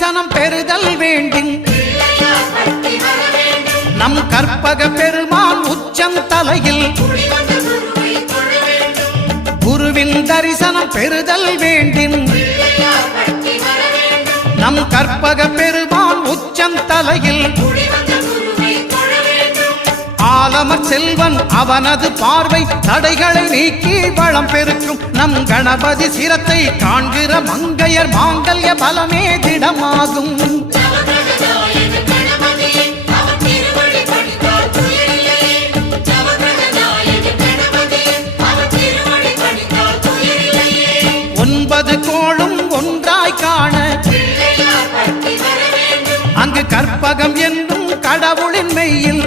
தரிசனம் பெறுதல் வேண்டும். நம் கற்பக பெருமான் உச்சம் தலையில் குருவின் தரிசனம் பெறுதல் வேண்டும். நம் கற்பக பெருமான் உச்சம் தலையில் ஆலமர் செல்வன் அவனது பார்வை தடைகளை நீக்கி வளம் பெருக்கும். நம் கணபதி சிரத்தை காண்கிற மங்கையர் மாங்கல்ய பலமே திடமாகும். ஒன்பது கோளும் ஒன்றாய் காண அங்கு கற்பகம் என்னும் கடவுளின் மெய்யில்